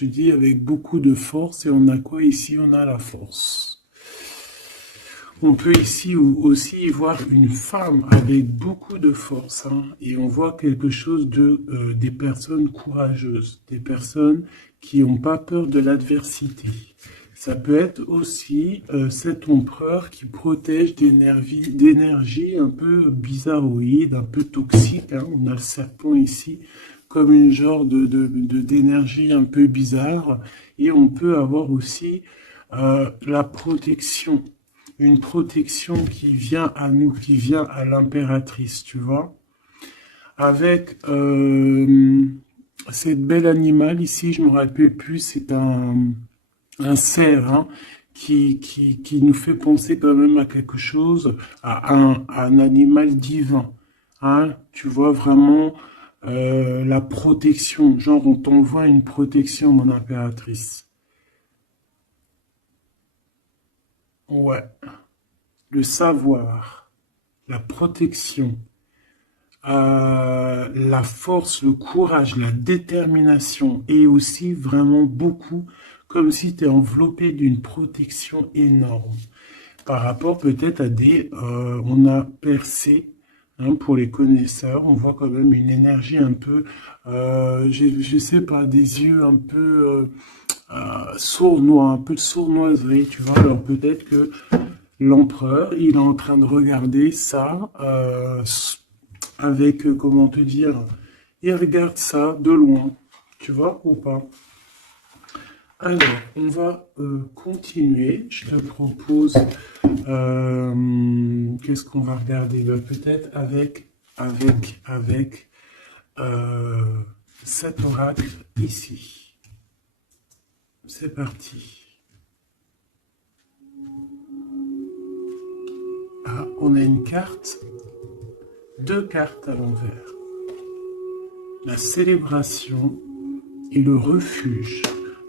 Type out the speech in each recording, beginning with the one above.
Je dis avec beaucoup de force et on a quoi ici? On a la force. On peut ici aussi voir une femme avec beaucoup de force, hein, et on voit quelque chose des personnes courageuses, des personnes qui n'ont pas peur de l'adversité. Ça peut être aussi cet empereur qui protège d'énergie un peu bizarroïde, un peu toxique, hein. On a le serpent ici comme une genre d'énergie un peu bizarre. Et on peut avoir aussi la protection. Une protection qui vient à nous, qui vient à l'impératrice, tu vois. Avec cette belle animal ici, je me rappelle plus, c'est un cerf, hein, qui nous fait penser quand même à quelque chose, à un animal divin. Hein, tu vois vraiment la protection, genre on t'envoie une protection, mon impératrice. Ouais, le savoir, la protection, la force, le courage, la détermination et aussi vraiment beaucoup comme si tu es enveloppé d'une protection énorme par rapport peut-être à on a percé, hein, pour les connaisseurs, on voit quand même une énergie un peu, je sais pas, des yeux un peu sournois, un peu de sournoiserie, tu vois. Alors peut-être que l'empereur, il est en train de regarder ça avec, comment te dire, il regarde ça de loin, tu vois, ou pas. Alors, on va continuer. Je te propose, qu'est-ce qu'on va regarder? Ben, peut-être avec euh, cet oracle ici. C'est parti. Ah, on a une carte, deux cartes à l'envers. La célébration et le refuge.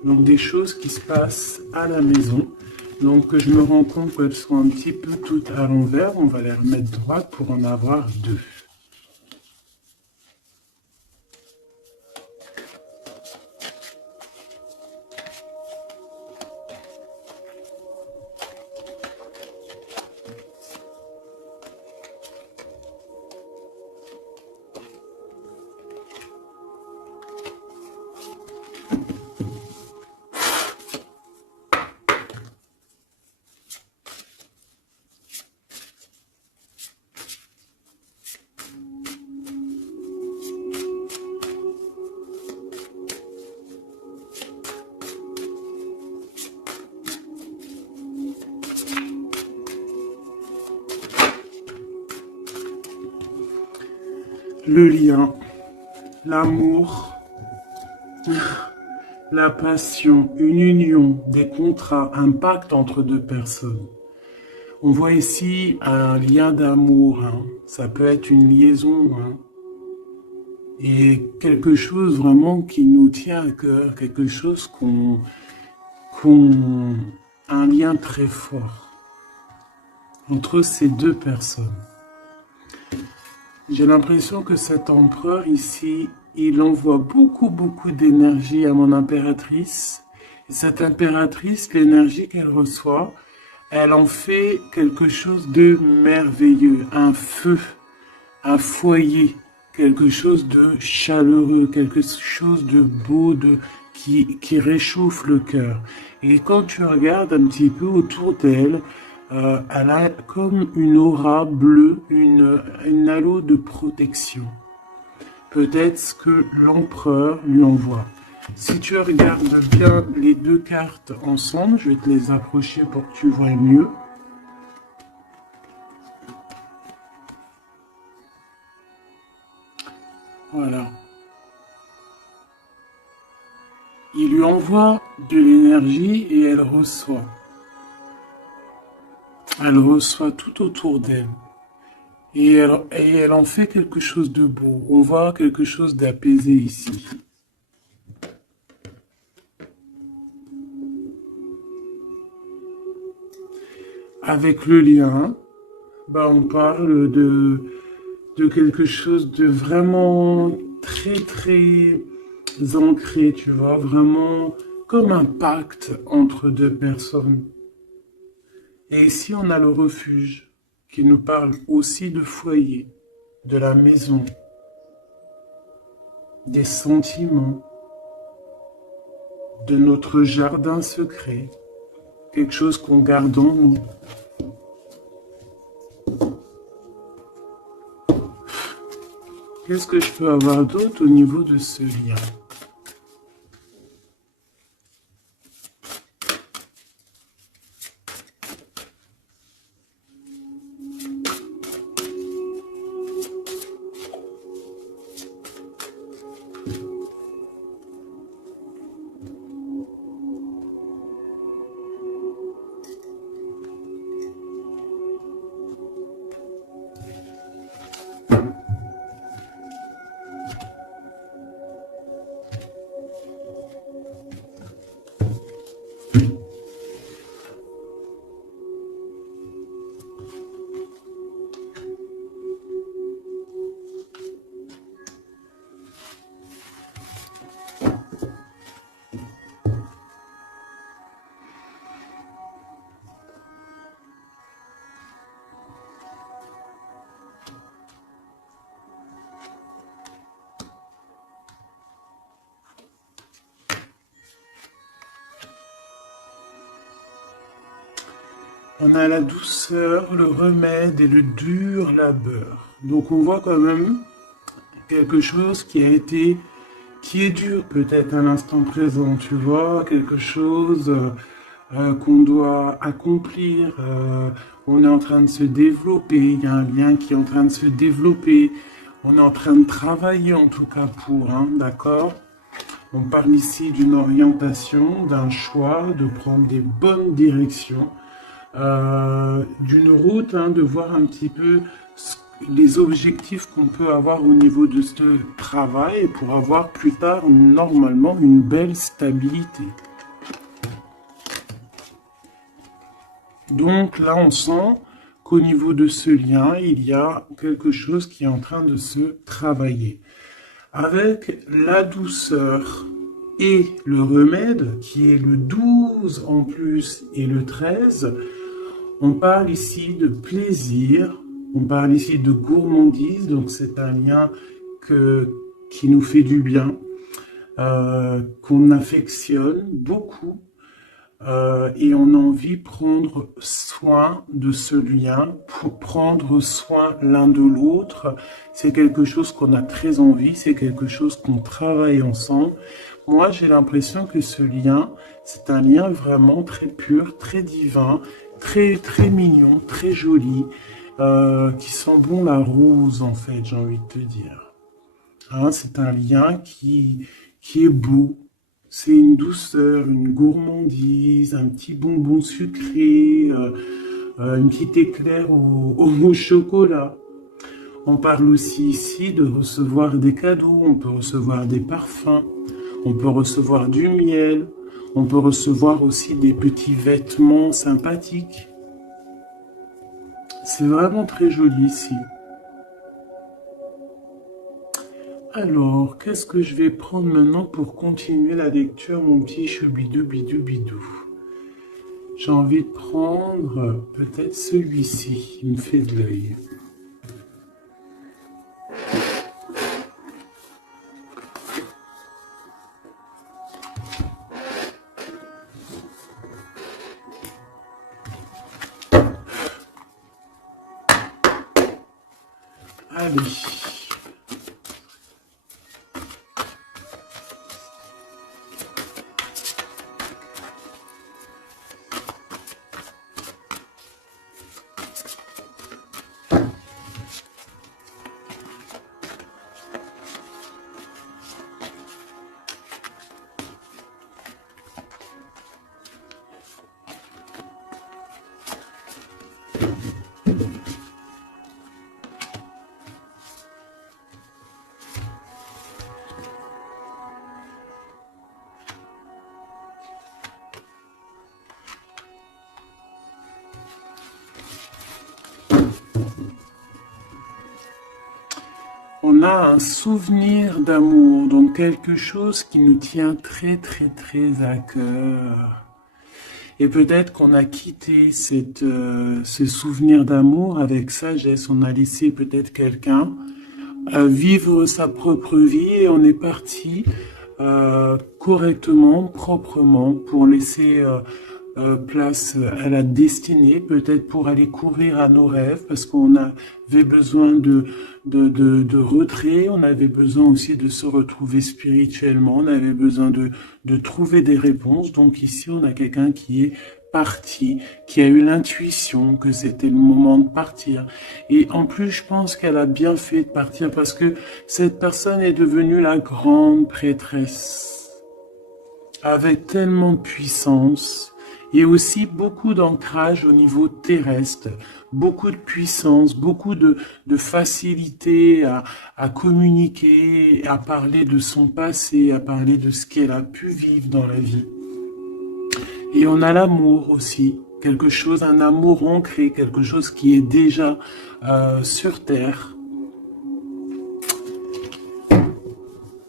Donc des choses qui se passent à la maison. Donc je me rends compte qu'elles sont un petit peu toutes à l'envers. On va les remettre droites pour en avoir deux. Le lien, l'amour, la passion, une union, des contrats, un pacte entre deux personnes. On voit ici un lien d'amour, hein. Ça peut être une liaison, hein. Et quelque chose vraiment qui nous tient à cœur, quelque chose un lien très fort entre ces deux personnes. J'ai l'impression que cet empereur ici, il envoie beaucoup d'énergie à mon impératrice. Et cette impératrice, l'énergie qu'elle reçoit, elle en fait quelque chose de merveilleux, un feu, un foyer, quelque chose de chaleureux, quelque chose de beau, qui réchauffe le cœur. Et quand tu regardes un petit peu autour d'elle, elle a comme une aura bleue, une halo de protection. Peut-être ce que l'empereur lui envoie. Si tu regardes bien les deux cartes ensemble, je vais te les approcher pour que tu vois mieux. Voilà. Il lui envoie de l'énergie et elle reçoit. Elle reçoit tout autour d'elle. Et elle en fait quelque chose de beau. On voit quelque chose d'apaisé ici. Avec le lien, bah on parle de quelque chose de vraiment très, ancrées, tu vois, vraiment comme un pacte entre deux personnes. Et ici, on a le refuge qui nous parle aussi de foyer, de la maison, des sentiments, de notre jardin secret, quelque chose qu'on garde en nous. Qu'est-ce que je peux avoir d'autre au niveau de ce lien? On a la douceur, le remède et le dur labeur. Donc on voit quand même quelque chose qui est dur peut-être à l'instant présent, tu vois, quelque chose qu'on doit accomplir. On est en train de se développer, il y a un lien qui est en train de se développer. On est en train de travailler en tout cas pour, hein, d'accord? On parle ici d'une orientation, d'un choix, de prendre des bonnes directions. D'une route, hein, de voir un petit peu les objectifs qu'on peut avoir au niveau de ce travail pour avoir plus tard normalement une belle stabilité. Donc là on sent qu'au niveau de ce lien il y a quelque chose qui est en train de se travailler. Avec la douceur et le remède qui est le 12 en plus et le 13, on parle ici de plaisir, on parle ici de gourmandise, donc c'est un lien qui nous fait du bien, qu'on affectionne beaucoup, et on a envie de prendre soin de ce lien, pour prendre soin l'un de l'autre. C'est quelque chose qu'on a très envie, c'est quelque chose qu'on travaille ensemble. Moi, j'ai l'impression que ce lien, c'est un lien vraiment très pur, très divin, très mignon, très joli, qui sent bon la rose en fait, j'ai envie de te dire. Hein, c'est un lien qui est beau, c'est une douceur, une gourmandise, un petit bonbon sucré, une petite éclair au chocolat. On parle aussi ici de recevoir des cadeaux, on peut recevoir des parfums, on peut recevoir du miel, on peut recevoir aussi des petits vêtements sympathiques. C'est vraiment très joli ici. Alors, qu'est-ce que je vais prendre maintenant pour continuer la lecture, mon petit choubidou bidou bidou? J'ai envie de prendre peut-être celui-ci, il me fait de l'œil. Allez. on a un souvenir d'amour, donc quelque chose qui nous tient très très très à cœur. Et peut-être qu'on a quitté ce souvenir d'amour avec sagesse, on a laissé peut-être quelqu'un vivre sa propre vie et on est parti correctement, proprement, pour laisser place à la destinée, peut-être pour aller courir à nos rêves, parce qu'on avait besoin de retrait, on avait besoin aussi de se retrouver spirituellement, on avait besoin de trouver des réponses. Donc ici, on a quelqu'un qui est parti, qui a eu l'intuition que c'était le moment de partir. Et en plus, je pense qu'elle a bien fait de partir parce que cette personne est devenue la grande prêtresse, avec tellement de puissance et aussi beaucoup d'ancrage au niveau terrestre, beaucoup de puissance, beaucoup de facilité à communiquer, à parler de son passé, à parler de ce qu'elle a pu vivre dans la vie. Et on a l'amour aussi, quelque chose, un amour ancré, quelque chose qui est déjà sur terre.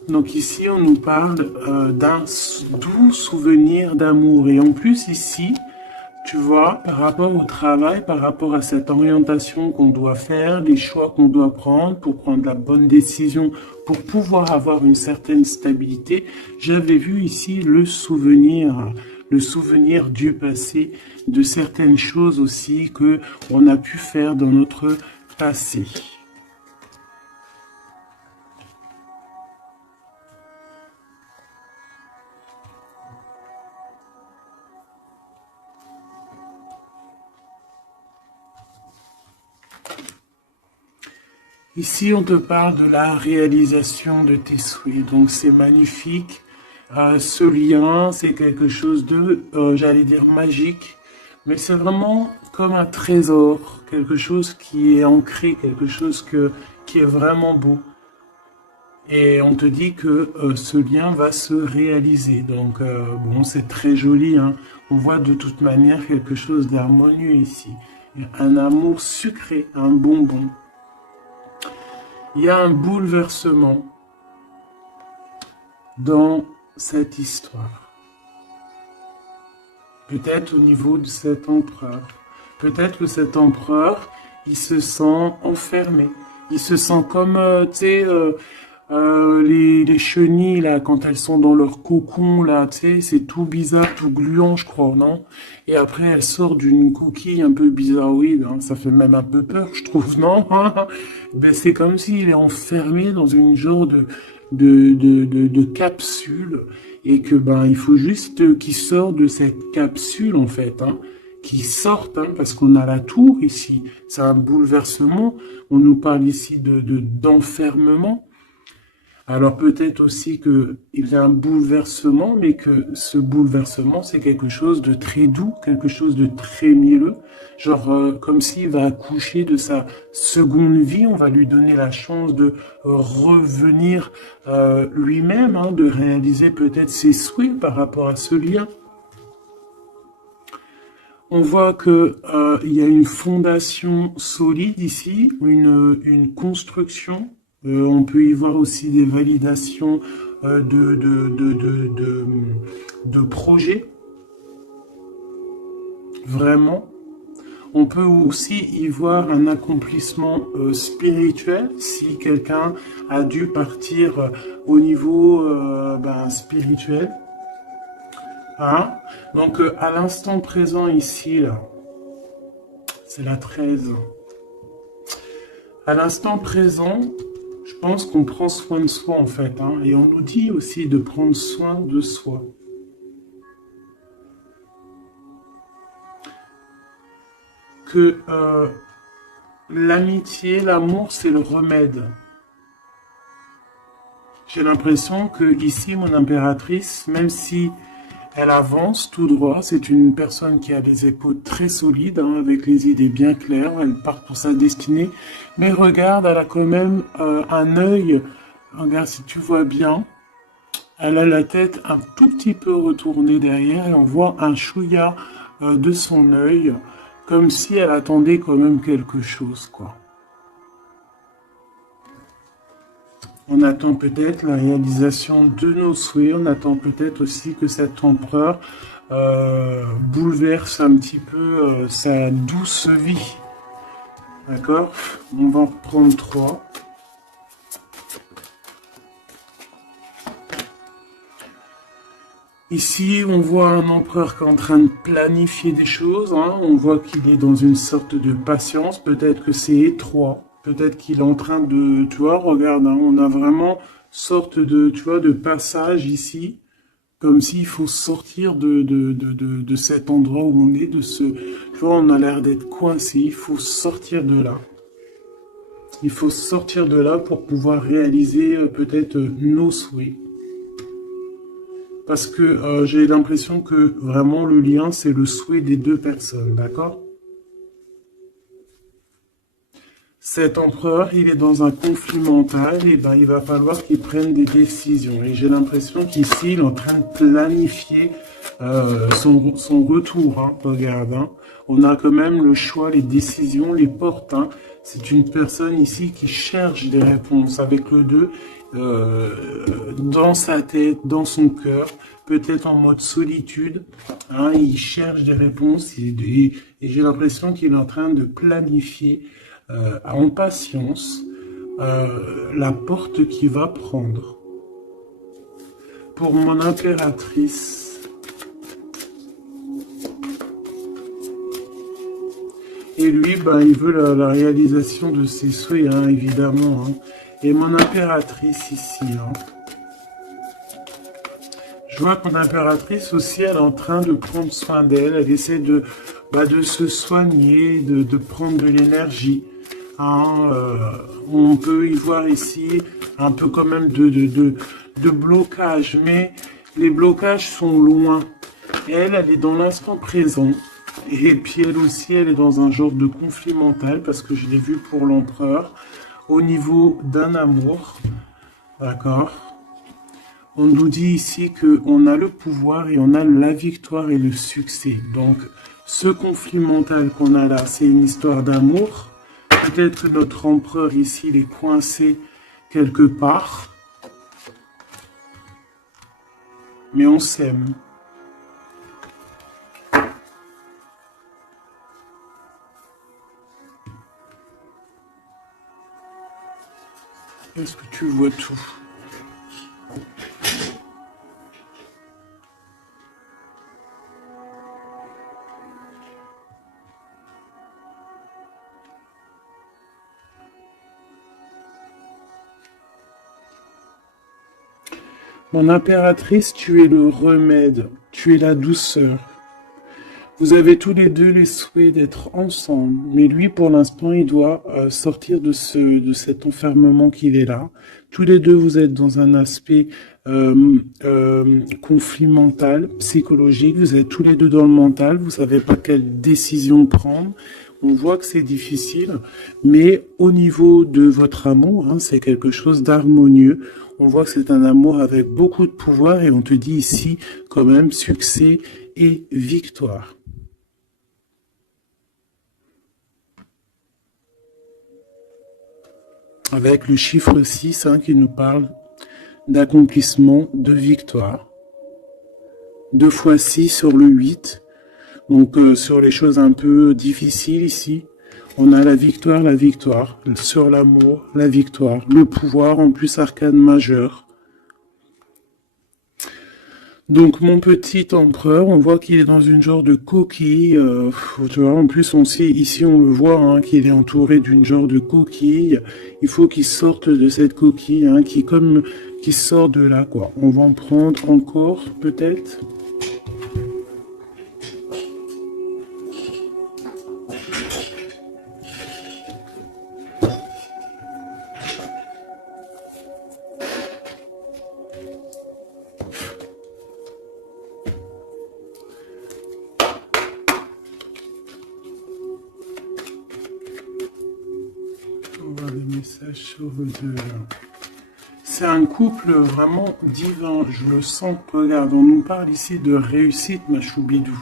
Donc ici, on nous parle d'un doux souvenir d'amour. Et en plus, ici, tu vois, par rapport au travail, par rapport à cette orientation qu'on doit faire, les choix qu'on doit prendre pour prendre la bonne décision, pour pouvoir avoir une certaine stabilité, j'avais vu ici le souvenir du passé, de certaines choses aussi que on a pu faire dans notre passé. Ici, on te parle de la réalisation de tes souhaits. Donc, c'est magnifique. Ce lien, c'est quelque chose de, j'allais dire, magique. Mais c'est vraiment comme un trésor. Quelque chose qui est ancré, quelque chose qui est vraiment beau. Et on te dit que ce lien va se réaliser. Donc, bon, c'est très joli, hein. On voit de toute manière quelque chose d'harmonieux ici. Un amour sucré, un bonbon. Il y a un bouleversement dans cette histoire. Peut-être au niveau de cet empereur. Peut-être que cet empereur, il se sent enfermé. Il se sent comme, tu sais, les chenilles, là, quand elles sont dans leur cocon, là, tu sais, c'est tout bizarre, tout gluant, je crois, non? Et après, elle sort d'une coquille un peu bizarroïde, hein. Ça fait même un peu peur, je trouve, non? Ben, c'est comme s'il est enfermé dans une genre de capsule, et que, ben, il faut juste qu'il sorte de cette capsule, en fait, hein. Qui sortent, hein, parce qu'on a la tour ici. C'est un bouleversement. On nous parle ici d'enfermement. Alors peut-être aussi qu'il y a un bouleversement, mais que ce bouleversement, c'est quelque chose de très doux, quelque chose de très mielleux. Genre comme s'il va accoucher de sa seconde vie, on va lui donner la chance de revenir lui-même, hein, de réaliser peut-être ses souhaits par rapport à ce lien. On voit que il y a une fondation solide ici, une construction. On peut y voir aussi des validations de projets. Vraiment. On peut aussi y voir un accomplissement spirituel, si quelqu'un a dû partir au niveau spirituel. Hein? Donc, à l'instant présent ici, là, c'est la 13. À l'instant présent, je pense qu'on prend soin de soi, en fait. Hein, et on nous dit aussi de prendre soin de soi. Que l'amitié, l'amour, c'est le remède. J'ai l'impression que ici, mon impératrice, même si elle avance tout droit, c'est une personne qui a des épaules très solides, hein, avec les idées bien claires, elle part pour sa destinée, mais regarde, elle a quand même un œil, regarde si tu vois bien, elle a la tête un tout petit peu retournée derrière et on voit un chouïa de son œil, comme si elle attendait quand même quelque chose, quoi. On attend peut-être la réalisation de nos souhaits. On attend peut-être aussi que cet empereur bouleverse un petit peu sa douce vie. D'accord? On va en reprendre 3. Ici, on voit un empereur qui est en train de planifier des choses. Hein. On voit qu'il est dans une sorte de patience. Peut-être que c'est étroit. Peut-être qu'il est en train de... Tu vois, regarde, hein, on a vraiment sorte de, tu vois, de passage ici. Comme s'il faut sortir de cet endroit où on est, de ce... Tu vois, on a l'air d'être coincé. Il faut sortir de là. Il faut sortir de là pour pouvoir réaliser peut-être nos souhaits. Parce que j'ai l'impression que vraiment le lien, c'est le souhait des deux personnes, d'accord? Cet empereur, il est dans un conflit mental, et ben il va falloir qu'il prenne des décisions. Et j'ai l'impression qu'ici, il est en train de planifier son retour. Hein, regarde, hein. On a quand même le choix, les décisions, les portes. Hein. C'est une personne ici qui cherche des réponses avec le 2 dans sa tête, dans son cœur, peut-être en mode solitude. Hein, il cherche des réponses et j'ai l'impression qu'il est en train de planifier en patience la porte qu'il va prendre. Pour mon impératrice, et lui, ben, il veut la réalisation de ses souhaits, hein, évidemment. Hein. Et mon impératrice ici, hein. Je vois que mon impératrice aussi, elle est en train de prendre soin d'elle. Elle essaie de se soigner, de prendre de l'énergie. Hein, on peut y voir ici un peu quand même de blocage, mais les blocages sont loin. Elle est dans l'instant présent. Et puis elle aussi, elle est dans un genre de conflit mental, parce que je l'ai vu pour l'empereur, au niveau d'un amour. D'accord? On nous dit ici qu'on a le pouvoir et on a la victoire et le succès. Donc, ce conflit mental qu'on a là, c'est une histoire d'amour. Peut-être que notre empereur ici, il est coincé quelque part. Mais on s'aime. Est-ce que tu vois tout? Mon impératrice, tu es le remède, tu es la douceur. Vous avez tous les deux les souhaits d'être ensemble, mais lui, pour l'instant, il doit sortir de cet enfermement qu'il est là. Tous les deux, vous êtes dans un aspect conflit mental, psychologique. Vous êtes tous les deux dans le mental. Vous savez pas quelle décision prendre. On voit que c'est difficile, mais au niveau de votre amour, hein, c'est quelque chose d'harmonieux. On voit que c'est un amour avec beaucoup de pouvoir et on te dit ici quand même succès et victoire. Avec le chiffre 6 hein, qui nous parle d'accomplissement, de victoire. 2 fois 6 sur le 8. Donc sur les choses un peu difficiles ici, on a la victoire. Sur l'amour, la victoire. Le pouvoir, en plus arcane majeur. Donc mon petit empereur, on voit qu'il est dans une genre de coquille. Tu vois, en plus on sait, ici on le voit, hein, qu'il est entouré d'une genre de coquille. Il faut qu'il sorte de cette coquille, hein, qui sort de là, quoi. On va en prendre encore, peut-être. C'est un couple vraiment divin, je le sens. Regarde, on nous parle ici de réussite, ma choubidou.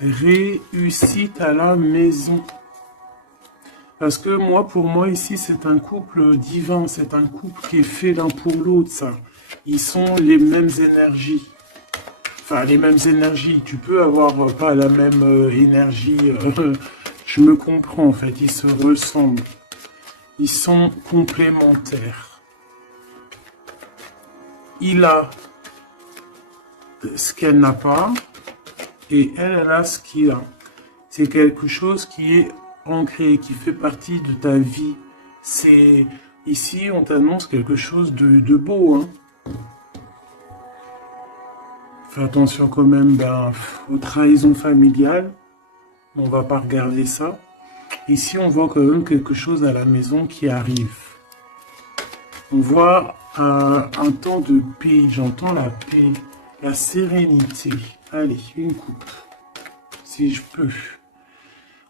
Réussite à la maison. Parce que moi, pour moi, ici, c'est un couple divin, c'est un couple qui est fait l'un pour l'autre, ça. Ils sont les mêmes énergies. Enfin, les mêmes énergies. Tu peux avoir pas la même énergie. Je me comprends, en fait. Ils se ressemblent. Ils sont complémentaires. Il a ce qu'elle n'a pas et elle a ce qu'il a. C'est quelque chose qui est ancré, qui fait partie de ta vie. C'est ici, on t'annonce quelque chose de beau. Hein. Fais attention quand même aux trahisons familiales. On va pas regarder ça. Ici, on voit quand même quelque chose à la maison qui arrive. On voit un temps de paix. J'entends la paix, la sérénité. Allez, une coupe, si je peux.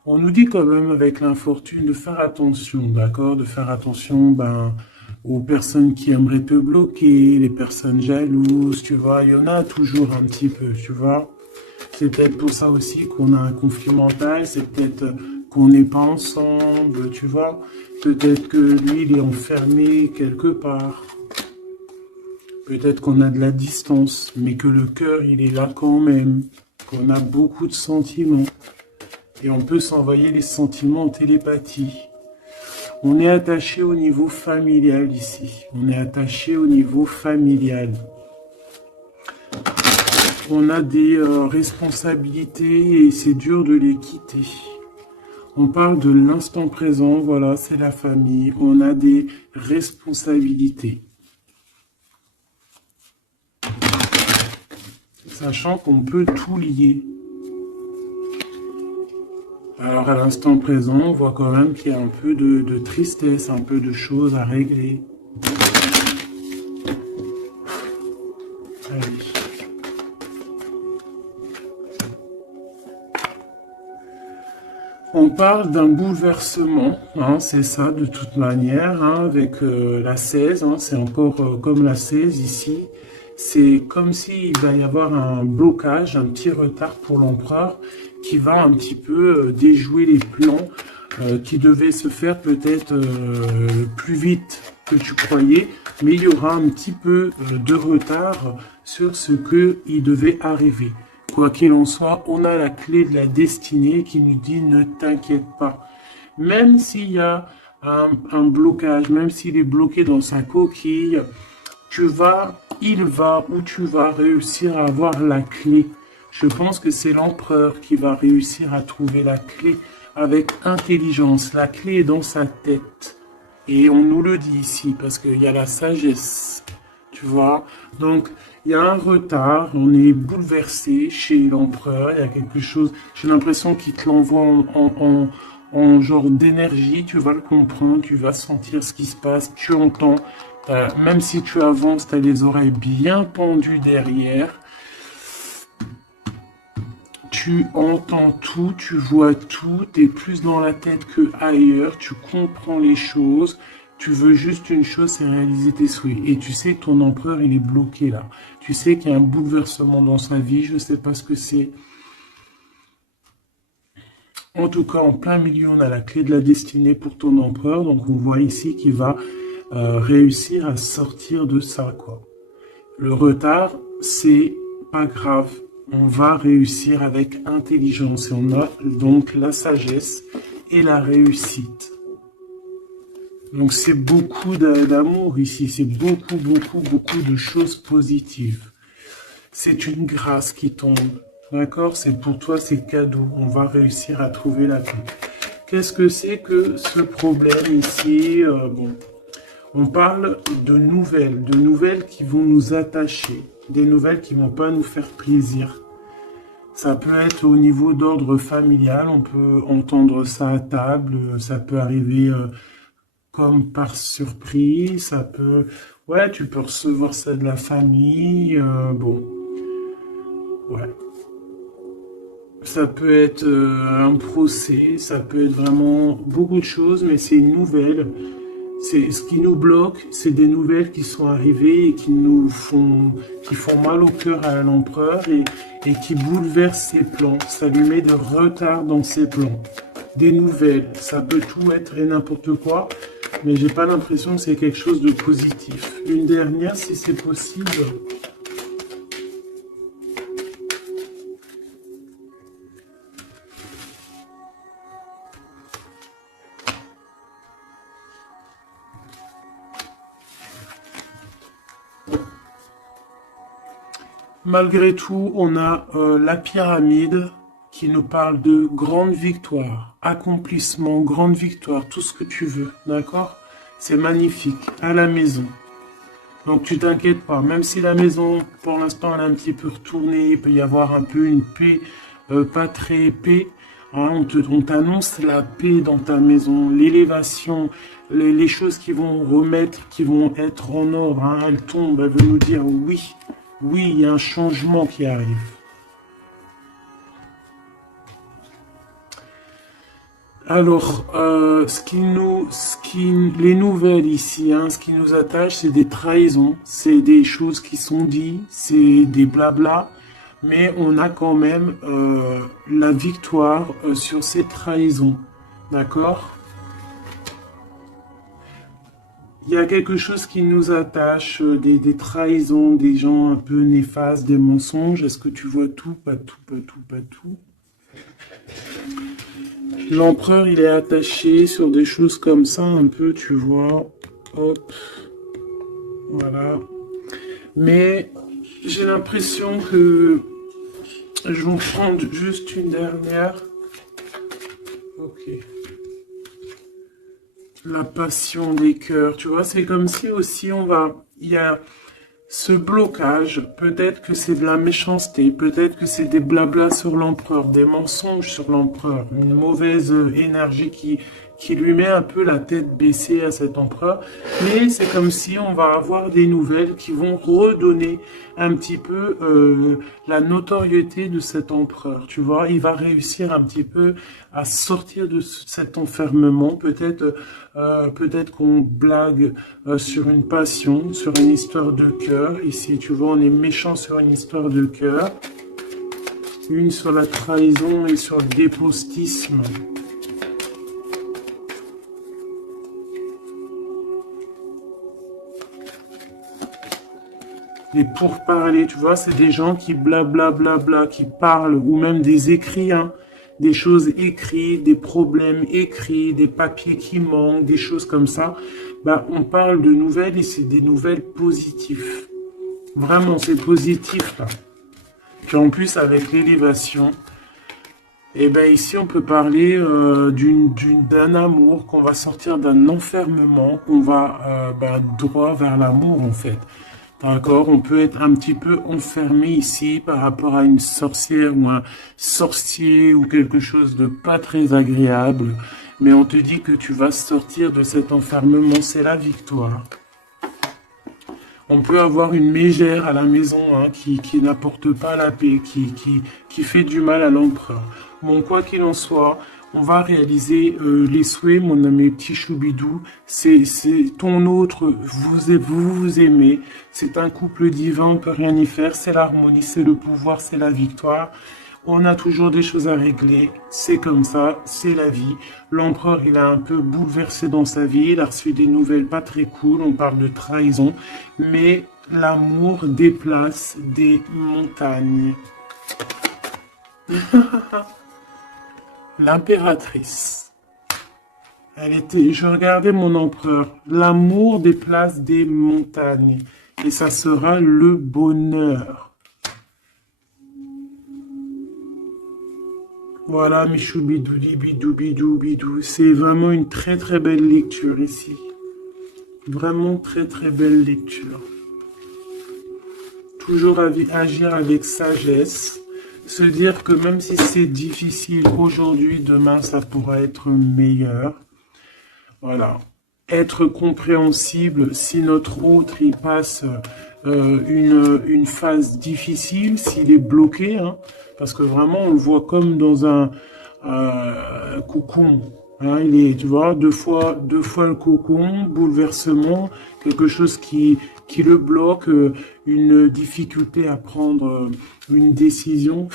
On nous dit quand même avec l'infortune de faire attention, d'accord? De faire attention aux personnes qui aimeraient te bloquer, les personnes jalouses, tu vois. Il y en a toujours un petit peu, tu vois. C'est peut-être pour ça aussi qu'on a un conflit mental, c'est peut-être qu'on n'est pas ensemble, tu vois. Peut-être que lui, il est enfermé quelque part. Peut-être qu'on a de la distance, mais que le cœur, il est là quand même. Qu'on a beaucoup de sentiments. Et on peut s'envoyer les sentiments en télépathie. On est attaché au niveau familial ici. On est attaché au niveau familial. On a des responsabilités et c'est dur de les quitter. On parle de l'instant présent, voilà, c'est la famille. On a des responsabilités. Sachant qu'on peut tout lier. Alors à l'instant présent, on voit quand même qu'il y a un peu de tristesse, un peu de choses à régler. Allez. On parle d'un bouleversement, hein, c'est ça de toute manière, hein, avec la 16, hein, c'est encore comme la 16 ici. C'est comme s'il va y avoir un blocage, un petit retard pour l'empereur qui va un petit peu déjouer les plans qui devaient se faire peut-être plus vite que tu croyais, mais il y aura un petit peu de retard sur ce qu'il devait arriver. Quoi qu'il en soit, on a la clé de la destinée qui nous dit ne t'inquiète pas. Même s'il y a un blocage, même s'il est bloqué dans sa coquille, il va ou tu vas réussir à avoir la clé. Je pense que c'est l'empereur qui va réussir à trouver la clé avec intelligence. La clé est dans sa tête. Et on nous le dit ici parce qu'il y a la sagesse. Tu vois? Donc, il y a un retard. On est bouleversé chez l'empereur. Il y a quelque chose. J'ai l'impression qu'il te l'envoie en genre d'énergie. Tu vas le comprendre. Tu vas sentir ce qui se passe. Tu entends. Même si tu avances, tu as les oreilles bien pendues derrière. Tu entends tout, tu vois tout, tu es plus dans la tête que ailleurs, tu comprends les choses, tu veux juste une chose, c'est réaliser tes souhaits. Et tu sais que ton empereur, il est bloqué là. Tu sais qu'il y a un bouleversement dans sa vie, je ne sais pas ce que c'est. En tout cas, en plein milieu, on a la clé de la destinée pour ton empereur. Donc, on voit ici qu'il va réussir à sortir de ça, quoi. Le retard, c'est pas grave. On va réussir avec intelligence. Et on a donc la sagesse et la réussite. Donc, c'est beaucoup d'amour ici. C'est beaucoup, beaucoup, beaucoup de choses positives. C'est une grâce qui tombe. D'accord? C'est pour toi, c'est cadeau. On va réussir à trouver la clé. Qu'est-ce que c'est que ce problème ici? On parle de nouvelles qui vont nous attacher, des nouvelles qui vont pas nous faire plaisir. Ça peut être au niveau d'ordre familial, on peut entendre ça à table, ça peut arriver comme par surprise, ça peut... Ouais, tu peux recevoir ça de la famille, ouais. Ça peut être un procès, ça peut être vraiment beaucoup de choses, mais c'est une nouvelle. C'est ce qui nous bloque, c'est des nouvelles qui sont arrivées et qui font mal au cœur à l'empereur et qui bouleversent ses plans. Ça lui met de retard dans ses plans. des nouvelles. Ça peut tout être et n'importe quoi, mais j'ai pas l'impression que c'est quelque chose de positif. Une dernière, si c'est possible. Malgré tout, on a la pyramide qui nous parle de grande victoire, accomplissement, grande victoire, tout ce que tu veux, d'accord? C'est magnifique, à la maison. Donc tu t'inquiètes pas, même si la maison, pour l'instant, elle est un petit peu retournée, il peut y avoir un peu une paix, pas très paix. Hein, on t'annonce la paix dans ta maison, l'élévation, les choses qui vont remettre, qui vont être en ordre. Hein, elles tombent, elles veulent nous dire oui, oui, il y a un changement qui arrive. Alors, les nouvelles ici, hein, ce qui nous attache, c'est des trahisons, c'est des choses qui sont dites, c'est des blabla, mais on a quand même la victoire sur ces trahisons, d'accord? Il y a quelque chose qui nous attache, des trahisons, des gens un peu néfastes, des mensonges. Est-ce que tu vois tout? Pas tout, pas tout, pas tout. L'empereur, il est attaché sur des choses comme ça, un peu, tu vois. Hop, voilà. Mais j'ai l'impression que je vais prendre juste une dernière. Ok. La passion des cœurs, tu vois, c'est comme si aussi il y a ce blocage, peut-être que c'est de la méchanceté, peut-être que c'est des blablas sur l'empereur, des mensonges sur l'empereur, une mauvaise énergie qui lui met un peu la tête baissée à cet empereur. Mais c'est comme si on va avoir des nouvelles qui vont redonner un petit peu la notoriété de cet empereur. Tu vois, il va réussir un petit peu à sortir de cet enfermement. Peut-être qu'on blague sur une passion, sur une histoire de cœur. Ici, tu vois, on est méchant sur une histoire de cœur. Une sur la trahison et sur le dépostisme. Et pour parler, tu vois, c'est des gens qui blablabla, qui parlent, ou même des écrits, hein, des choses écrites, des problèmes écrits, des papiers qui manquent, des choses comme ça. Bah, on parle de nouvelles et c'est des nouvelles positives. Vraiment, c'est positif, là. Puis en plus, avec l'élévation, et ben ici, on peut parler d'un amour, qu'on va sortir d'un enfermement, qu'on va droit vers l'amour, en fait. D'accord, on peut être un petit peu enfermé ici par rapport à une sorcière ou un sorcier ou quelque chose de pas très agréable. Mais on te dit que tu vas sortir de cet enfermement, c'est la victoire. On peut avoir une mégère à la maison hein, qui n'apporte pas la paix, qui fait du mal à l'empereur. Bon, quoi qu'il en soit, on va réaliser les souhaits, mon ami petit choubidou. C'est ton autre, vous aimez. C'est un couple divin, on peut rien y faire. C'est l'harmonie, c'est le pouvoir, c'est la victoire. On a toujours des choses à régler, c'est comme ça, c'est la vie. L'empereur, il a un peu bouleversé dans sa vie, il a reçu des nouvelles pas très cool, on parle de trahison, mais l'amour déplace des montagnes. L'impératrice. Je regardais mon empereur. L'amour déplace des montagnes. Et ça sera le bonheur. Voilà, Michoubidou, bidou, bidou, bidou. C'est vraiment une très très belle lecture ici. Vraiment très très belle lecture. Toujours agir avec sagesse. Se dire que même si c'est difficile aujourd'hui, demain ça pourra être meilleur. Voilà. Être compréhensible si notre autre il passe une phase difficile, s'il est bloqué, hein, parce que vraiment on le voit comme dans un cocon. Hein, il est, tu vois, deux fois le cocon, bouleversement, quelque chose qui le bloque, une difficulté à prendre une décision.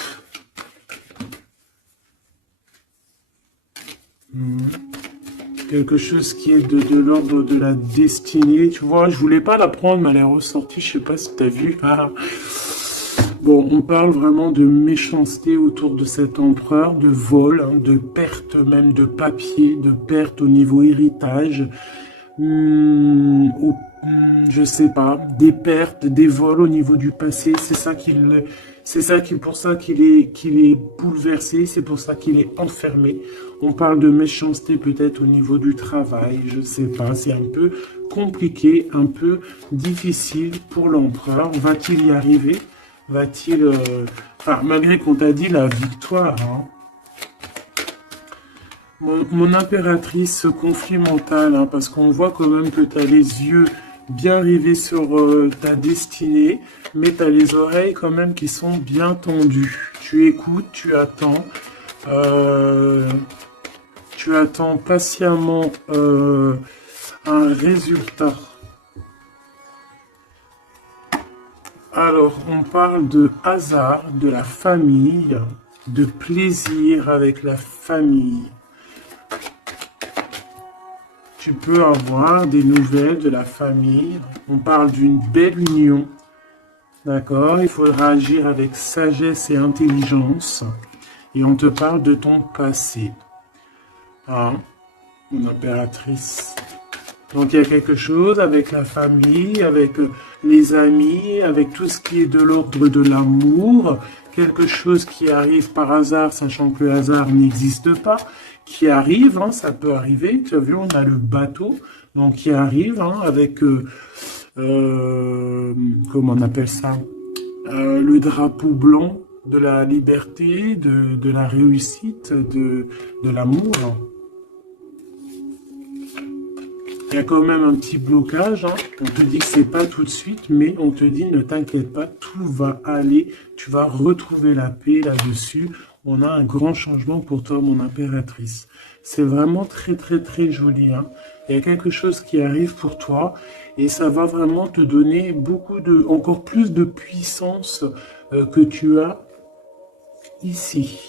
Quelque chose qui est de l'ordre de la destinée. Tu vois, je voulais pas la prendre, mais elle est ressortie. Je sais pas si tu as vu. Ah. Bon, on parle vraiment de méchanceté autour de cet empereur, de vol, hein, de perte même de papier, de perte au niveau héritage. Je sais pas, des pertes, des vols au niveau du passé, pour ça qu'il est bouleversé, c'est pour ça qu'il est enfermé. On parle de méchanceté peut-être au niveau du travail, je sais pas, c'est un peu compliqué, un peu difficile pour l'empereur. Va-t-il y arriver? Va-t-il, enfin, malgré qu'on t'a dit la victoire, hein. Mon impératrice, ce conflit mental, hein, parce qu'on voit quand même que tu as les yeux bien rivés sur ta destinée, mais tu as les oreilles quand même qui sont bien tendues. Tu écoutes, tu attends patiemment un résultat. Alors, on parle de hasard, de la famille, de plaisir avec la famille. Tu peux avoir des nouvelles de la famille. On parle d'une belle union. D'accord? Il faudra agir avec sagesse et intelligence. Et on te parle de ton passé. Hein? Mon impératrice. Donc il y a quelque chose avec la famille, avec les amis, avec tout ce qui est de l'ordre de l'amour. Quelque chose qui arrive par hasard, sachant que le hasard n'existe pas, qui arrive, hein, ça peut arriver. Tu as vu, on a le bateau, donc qui arrive, hein, avec, comment on appelle ça, le drapeau blanc de la liberté, de la réussite, de l'amour. Il y a quand même un petit blocage, hein. On te dit que c'est pas tout de suite, mais on te dit ne t'inquiète pas, tout va aller, tu vas retrouver la paix là-dessus. On a un grand changement pour toi, mon impératrice. C'est vraiment très très très joli, hein. Il y a quelque chose qui arrive pour toi et ça va vraiment te donner encore plus de puissance que tu as ici.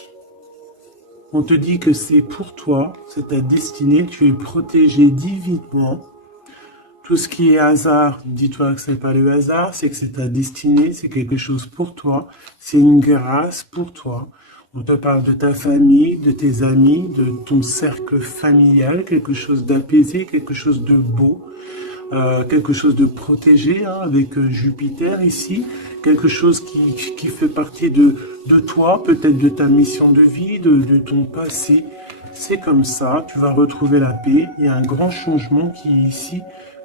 On te dit que c'est pour toi, c'est ta destinée, tu es protégé divinement. Tout ce qui est hasard, dis-toi que c'est pas le hasard, c'est que c'est ta destinée, c'est quelque chose pour toi, c'est une grâce pour toi. On te parle de ta famille, de tes amis, de ton cercle familial, quelque chose d'apaisé, quelque chose de beau. Quelque chose de protégé, hein, avec Jupiter ici, quelque chose qui fait partie de toi, peut-être de ta mission de vie, de ton passé. C'est comme ça, tu vas retrouver la paix. Il y a un grand changement qui est ici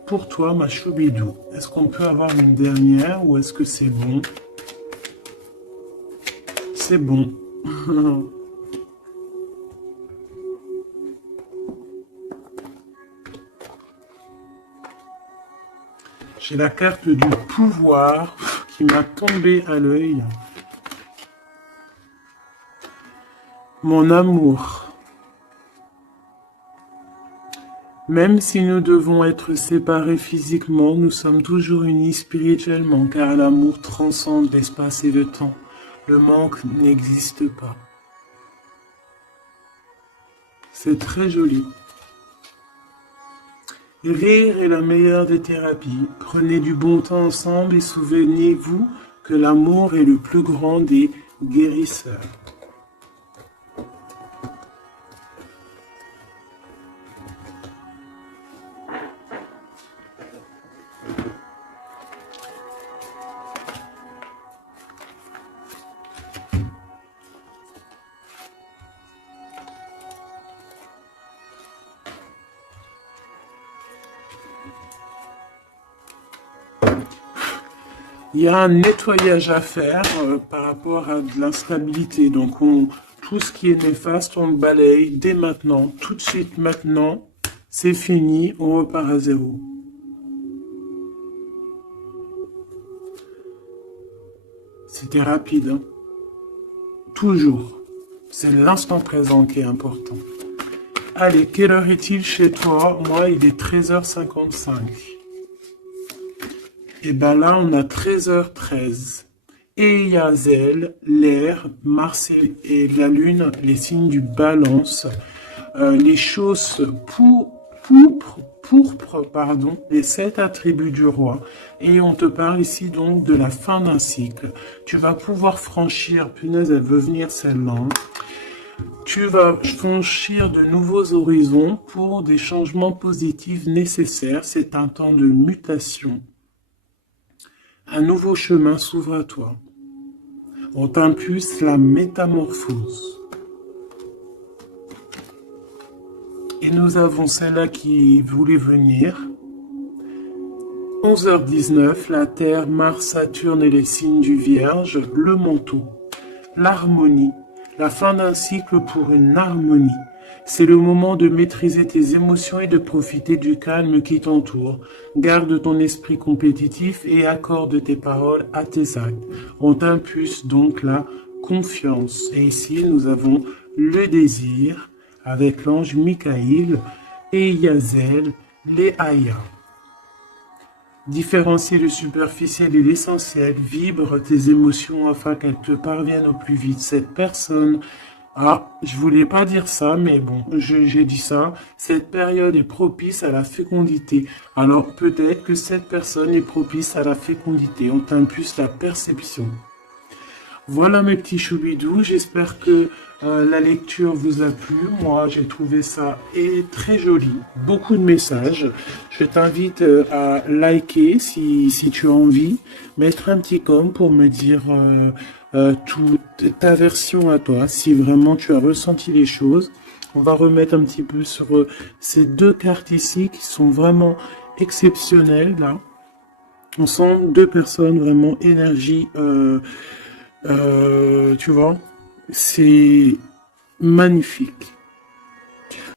pour toi, ma Choubidou. Est-ce qu'on peut avoir une dernière ou est-ce que c'est bon? C'est bon. J'ai la carte du pouvoir qui m'a tombé à l'œil. Mon amour. Même si nous devons être séparés physiquement, nous sommes toujours unis spirituellement, car l'amour transcende l'espace et le temps. Le manque n'existe pas. C'est très joli. Rire est la meilleure des thérapies. Prenez du bon temps ensemble et souvenez-vous que l'amour est le plus grand des guérisseurs. Il y a un nettoyage à faire par rapport à de l'instabilité. Donc, tout ce qui est néfaste, on le balaye dès maintenant. Tout de suite maintenant, c'est fini, on repart à zéro. C'était rapide, hein? Toujours. C'est l'instant présent qui est important. Allez, quelle heure est-il chez toi? Moi, il est 13h55. Et bien là, on a 13h13. Et Yazel, l'air, Mars et la Lune, les signes du balance. les choses pourpres, pardon, les 7 attributs du roi. Et on te parle ici donc de la fin d'un cycle. Tu vas pouvoir franchir, punaise, elle veut venir celle-là. Tu vas franchir de nouveaux horizons pour des changements positifs nécessaires. C'est un temps de mutation. Un nouveau chemin s'ouvre à toi. On t'impulse la métamorphose. Et nous avons celle-là qui voulait venir. 11h19, la Terre, Mars, Saturne et les signes du Vierge, le manteau, l'harmonie, la fin d'un cycle pour une harmonie. C'est le moment de maîtriser tes émotions et de profiter du calme qui t'entoure. Garde ton esprit compétitif et accorde tes paroles à tes actes. On t'impulse donc la confiance. Et ici, nous avons le désir avec l'ange Michael et Yazel, les Aya. Différencier le superficiel et l'essentiel, vibre tes émotions afin qu'elles te parviennent au plus vite. Cette personne, je voulais pas dire ça, mais bon, j'ai dit ça. Cette période est propice à la fécondité. Alors peut-être que cette personne est propice à la fécondité. On t'impulse la perception. Voilà mes petits choubidous, j'espère que la lecture vous a plu. Moi, j'ai trouvé ça très joli. Beaucoup de messages. Je t'invite à liker si tu as envie. Mettre un petit com pour me dire toute ta version à toi. Si vraiment tu as ressenti les choses. On va remettre un petit peu sur ces 2 cartes ici qui sont vraiment exceptionnelles. Là. On sent 2 personnes vraiment énergie... tu vois, c'est magnifique.